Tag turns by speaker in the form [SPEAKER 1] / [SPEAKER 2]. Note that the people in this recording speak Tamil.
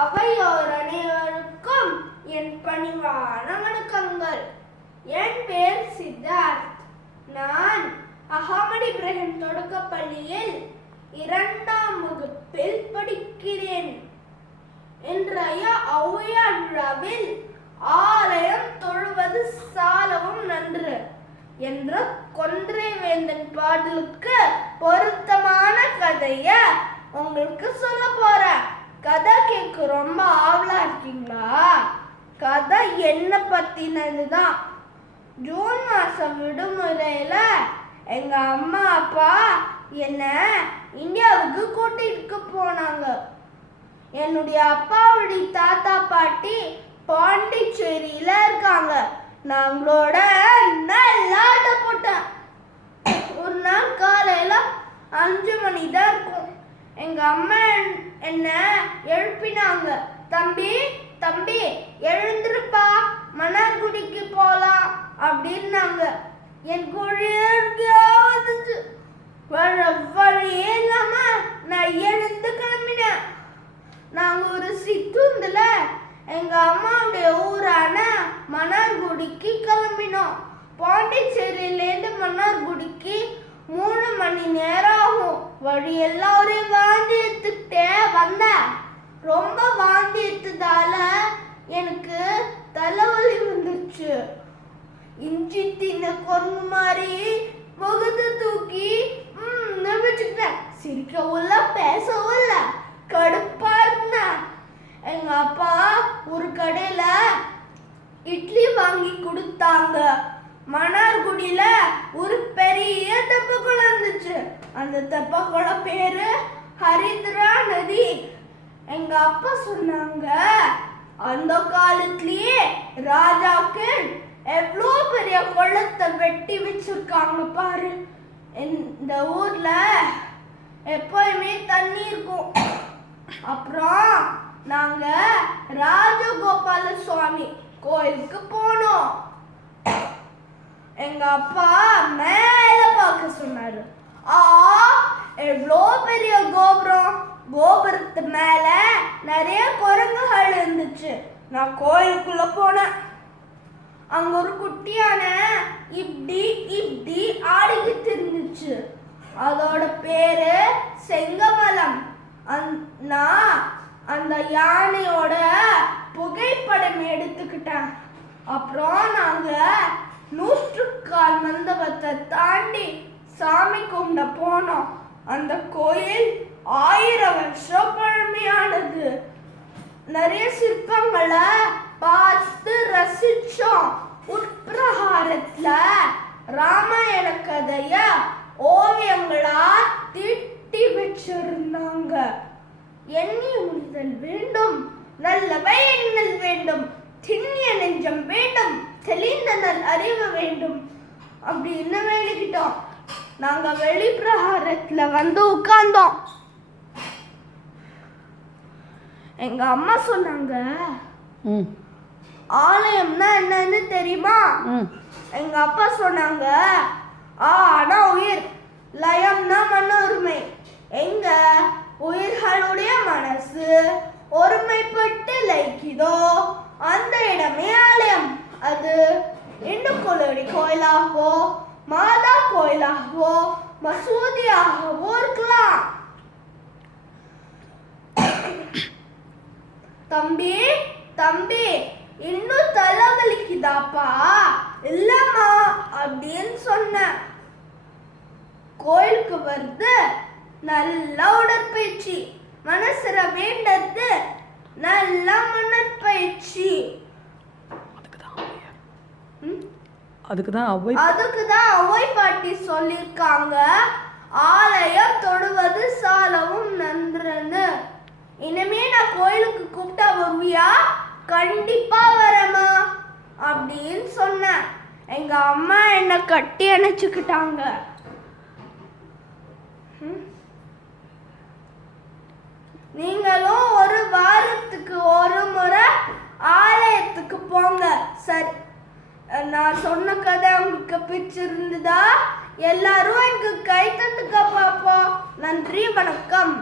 [SPEAKER 1] அவையோர் அனைவருக்கும் என் பணிவான வணக்கங்கள். என் பேர் சித்தார்த். நான் அகமது இப்ராஹிம் தொடக்கப்பள்ளியில் இரண்டாம் வகுப்பில் படிக்கிறேன். இன்றைய ஔவையார் விழாவில் ஆலயம் தொழுவது சாலவும் நன்று என்ற கொன்றை வேந்தன் பாடலுக்கு பொருத்தமான கதைய உங்களுக்கு சொல்ல போறேன். கதை கேட்க ரொம்ப ஆவலா இருக்கீங்களா? கதை என்ன பத்தினது தான் ஜூன் மாசம் விடுமுறையில எங்க அம்மா அப்பா என்ன இந்தியாவுக்கு கூட்டிட்டு போனாங்க. என்னுடைய அப்பாவுடைய தாத்தா பாட்டி பாண்டிச்சேரியில இருக்காங்க. நாங்களோட நல்லா போட்டேன். ஒரு நாள் காலையில அஞ்சு மணி தான் எங்கள் எங்க அம்மா என்ன எழுப்பினாங்க. தம்பி தம்பி எழுந்திருப்பா. மன்னார்குடிக்கு போலாம். அப்படின்னாங்க. என் குழியா வர வழியே இல்லாம நான் எழுந்து கிளம்பினேன். நாங்க ஒரு சிற்றுந்துல எங்க அம்மாவுடைய ஊரான மன்னார்குடிக்கு கிளம்பினோம். பாண்டிச்சேரியிலேருந்து மன்னார்குடிக்கு மூணு மணி நேரம் ஆகும். வழியெல்லாம் ஒரே வந்தேன் ரொம்ப வாந்தி எடுத்ததால எனக்கு தலைவலி வந்துச்சு. இஞ்சி தின்ன குரங்கு மாதிரி முகத்தை தூக்கி ம் நிமிச்சுக்கிட்டேன் சிரிக்கவும் இல்லை பேசவும் இல்லை. கடுப்பா இருந்தேன். எங்க அப்பா ஒரு கடையில இட்லி வாங்கி கொடுத்தாங்க. மன்னார்குடியில ஒரு பெரிய தெப்பக்குளம் இருந்துச்சு. அந்த தெப்பக்குளம் பேரு ஹரித்ரா நதி. எங்க அப்பா சொன்னாங்க அந்த காலத்திலேயே ராஜாக்கள் எவ்வளோ பெரிய குளத்தை வெட்டி வச்சிருக்காங்க பாரு. இந்த ஊர்ல எப்பயுமே தண்ணி இருக்கும். அப்புறம் நாங்க ராஜகோபால சுவாமி கோயிலுக்கு போனோம். எங்க அப்பா மேல பார்க்க சொன்னாரு. ஆ எவ்வளோ பெரிய கோபுரம்? கோபுரத்து மேல நிறைய குரங்குகள் இருந்துச்சு. நான் கோயிலுக்குள்ள போனேன். அங்க ஒரு குட்டியான இப்படி இப்படி ஆடிக்கிட்டு இருந்துச்சு. அதோட பேரு செங்கமலம். அந்- நான் அந்த யானையோட புகைப்படம் எடுத்துக்கிட்டேன். அப்புறம் நாங்க நூற்றுக்கால் மண்டபத்தை தாண்டி சாமி கும்பிட போனோம். அந்த கோயில் ஆயிரம் வருஷம் பழமையானது. நிறைய சிற்பங்களை பார்த்து ரசிச்சோம். உட்பிரகாரத்துல ராமாயண கதைய ஓவியங்களா திட்டி வச்சிருந்தாங்க. எண்ணி உண்தல் வேண்டும் நல்லவை எண்ணல் வேண்டும் திண்ணிய நெஞ்சம் வேண்டும் தெளிந்த நல் அறிவு வேண்டும். அப்படின்னு வேண்டிக்கிட்டோம் நாங்க வெளிப்பிரகாரத்துல வந்து உட்கார்ந்தோம். எங்க அம்மா சொன்னாங்க ஆலயம்னா என்னன்னு தெரியுமா? எங்க அப்பா சொன்னாங்க ஆ ஆனா உயிர். லயம்னா மன உரிமை. எங்க? உயிர்களுடைய மனசு ஒருமைப்பட்டு லைக்குதோ அந்த இடமே ஆலயம். அது கொலடி கோயிலாகவோ மாதா கோயிலாகவோ மசூதியாகவோ இருக்கலாம் தம்பி தம்பி இன்னும் தலைவலிக்குதாப்பா? இல்லம்மா அப்படின்னு சொன்னேன் கோயிலுக்கு வருது நல்ல உடற்பயிற்சி. மனசுல வேண்டது நல்ல மனற்பயிற்சி
[SPEAKER 2] அதுக்கு தான் அவை
[SPEAKER 1] அதுக்கு தான் அவை பாட்டி சொல்லியிருக்காங்க ஆலயம் தொடுவது சாலவும் நன்றனு இனிமே நான் கோயிலுக்கு கூப்பிட்டா வருவியா? கண்டிப்பா வரமா அப்படின்னு சொன்னேன். எங்க அம்மா என்னை கட்டி அணைச்சுக்கிட்டாங்க. நீங்களும் ஒரு வாரத்துக்கு ஒரு முறை ஆலயத்துக்கு போங்க. சரி. நான் சொன்ன கதை உங்களுக்கு பிடிச்சிருந்ததா? எல்லாரும் எனக்கு கை தட்டுக்க பார்ப்போம் நன்றி வணக்கம்.